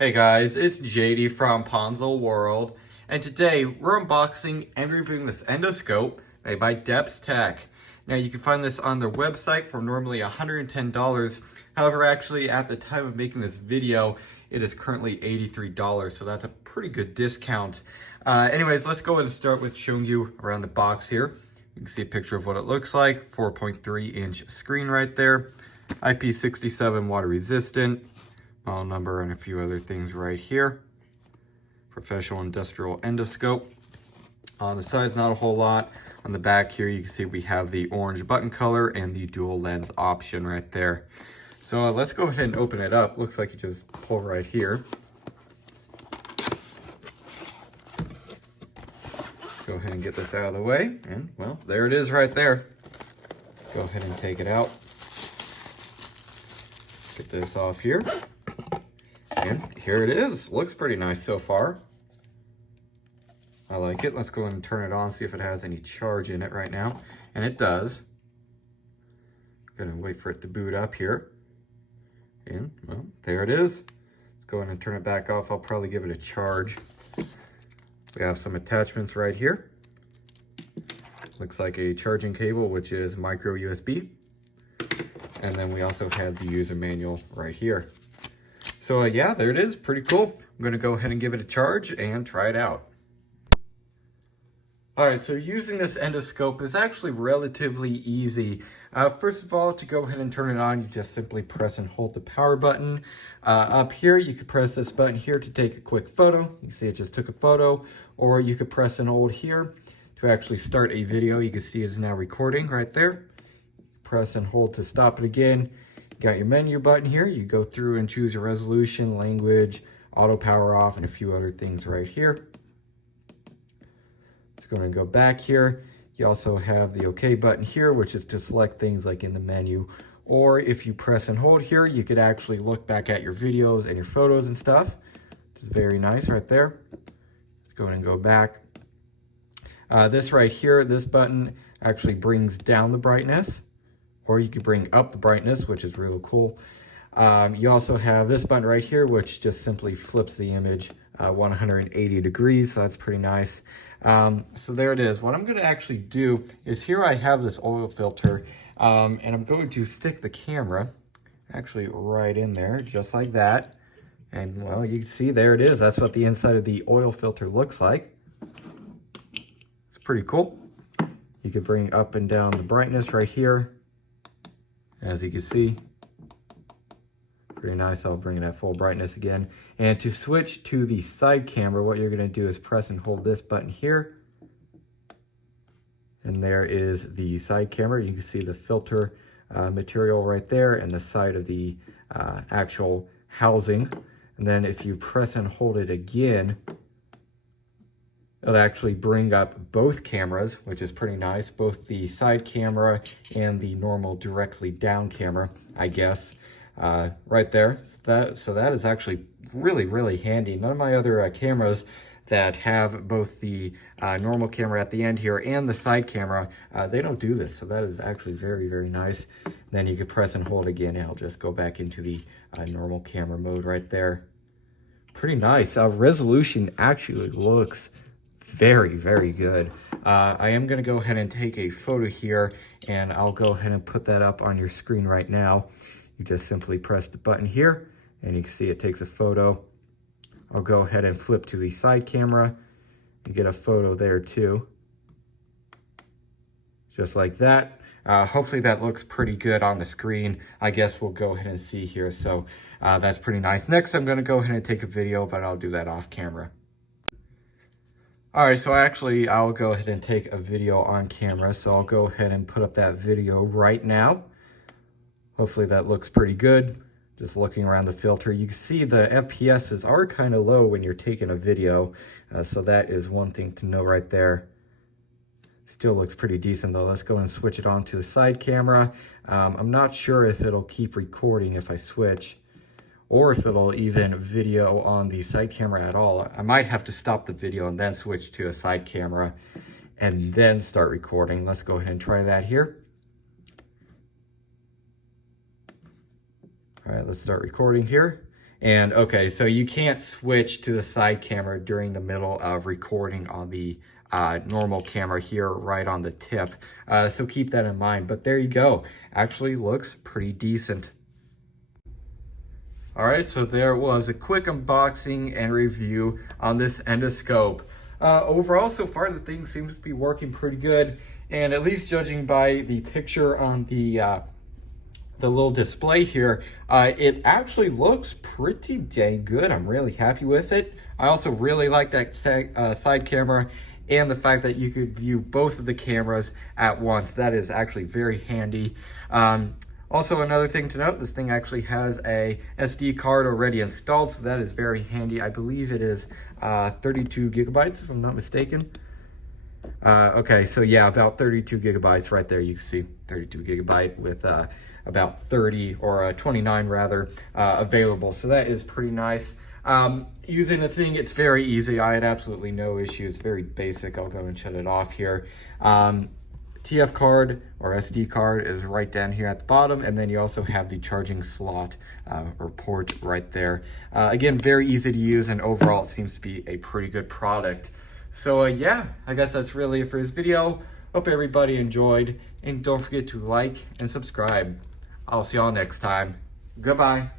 Hey guys, it's JD from Ponzo World, and today we're unboxing and reviewing this endoscope made by DEPSTECH. Now you can find this on their website for normally $110. However, actually at the time of making this video, it is currently $83, so that's a pretty good discount. Anyways, let's go ahead and start with showing you around the box here. You can see a picture of what it looks like, 4.3-inch screen right there, IP67 water resistant, model number, and a few other things right here. Professional industrial endoscope. On the side's not a whole lot. On the back here, you can see we have the orange button color and the dual lens option right there. So let's go ahead and open it up. Looks like you just pull right here. Go ahead and get this out of the way. And well, there it is right there. Let's go ahead and take it out. Get this off here. And here it is. Looks pretty nice so far. I like it. Let's go ahead and turn it on, see if it has any charge in it right now. And it does. Gonna wait for it to boot up here. And well, there it is. Let's go ahead and turn it back off. I'll probably give it a charge. We have some attachments right here. Looks like a charging cable, which is micro USB. And then we also have the user manual right here. So yeah, there it is, pretty cool. I'm gonna go ahead and give it a charge and try it out. All right, so using this endoscope is actually relatively easy. First of all, to go ahead and turn it on, you just simply press and hold the power button. Up here, you could press this button here to take a quick photo. You can see it just took a photo, or you could press and hold here to actually start a video. You can see it's now recording right there. Press and hold to stop it again. You got your menu button here. You go through and choose your resolution, language, auto power off, and a few other things right here. Let's go and go back here. You also have the OK button here, which is to select things like in the menu. Or if you press and hold here, you could actually look back at your videos and your photos and stuff. Which is very nice right there. Let's go and go back. This right here, this button actually brings down the brightness. Or you could bring up the brightness, which is really cool. You also have this button right here, which just simply flips the image 180 degrees, so that's pretty nice. So there it is. What I'm gonna actually do is here I have this oil filter, and I'm going to stick the camera actually right in there, just like that. And well, you can see there it is. That's what the inside of the oil filter looks like. It's pretty cool. You could bring up and down the brightness right here. As you can see, pretty nice. I'll bring it at full brightness again. And to switch to the side camera, what you're gonna do is press and hold this button here. And there is the side camera. You can see the filter material right there and the side of the actual housing. And then if you press and hold it again, it'll actually bring up both cameras, which is pretty nice, both the side camera and the normal directly down camera, I guess, right there. So that is actually really, really handy. None of my other cameras that have both the normal camera at the end here and the side camera, they don't do this. So that is actually very, very nice. Then you can press and hold again, and it'll just go back into the normal camera mode right there. Pretty nice. Resolution actually looks very, very good. I am going to go ahead and take a photo here, and I'll go ahead and put that up on your screen right now. You just simply press the button here, and you can see it takes a photo. I'll go ahead and flip to the side camera and get a photo there too. Just like that. Hopefully that looks pretty good on the screen. I guess we'll go ahead and see here. So that's pretty nice. Next, I'm going to go ahead and take a video, but I'll do that off camera. All right, so I'll go ahead and take a video on camera. So I'll go ahead and put up that video right now. Hopefully that looks pretty good. Just looking around the filter, you can see the FPSs are kind of low when you're taking a video. So that is one thing to know right there. Still looks pretty decent though. Let's go and switch it on to the side camera. I'm not sure if it'll keep recording if I switch, or if it'll even video on the side camera at all. I might have to stop the video and then switch to a side camera and then start recording. Let's go ahead and try that here. All right, let's start recording here. And okay, so you can't switch to the side camera during the middle of recording on the normal camera here right on the tip. So keep that in mind. But there you go. Actually looks pretty decent. All right, so there was a quick unboxing and review on this endoscope. Overall, so far, the thing seems to be working pretty good. And at least judging by the picture on the little display here, it actually looks pretty dang good. I'm really happy with it. I also really like that side camera and the fact that you could view both of the cameras at once. That is actually very handy. Also, another thing to note, this thing actually has a SD card already installed, so that is very handy. I believe it is 32 gigabytes, if I'm not mistaken. Okay, so yeah, about 32 gigabytes right there. You can see 32 gigabyte with about 30 or 29 rather available. So that is pretty nice. Using the thing, it's very easy. I had absolutely no issue. It's very basic. I'll go and shut it off here. TF card or SD card is right down here at the bottom, and then you also have the charging slot or port right there. Again, very easy to use, and overall it seems to be a pretty good product. So yeah, I guess that's really it for this video. Hope everybody enjoyed, and don't forget to like and subscribe. I'll see y'all next time. Goodbye.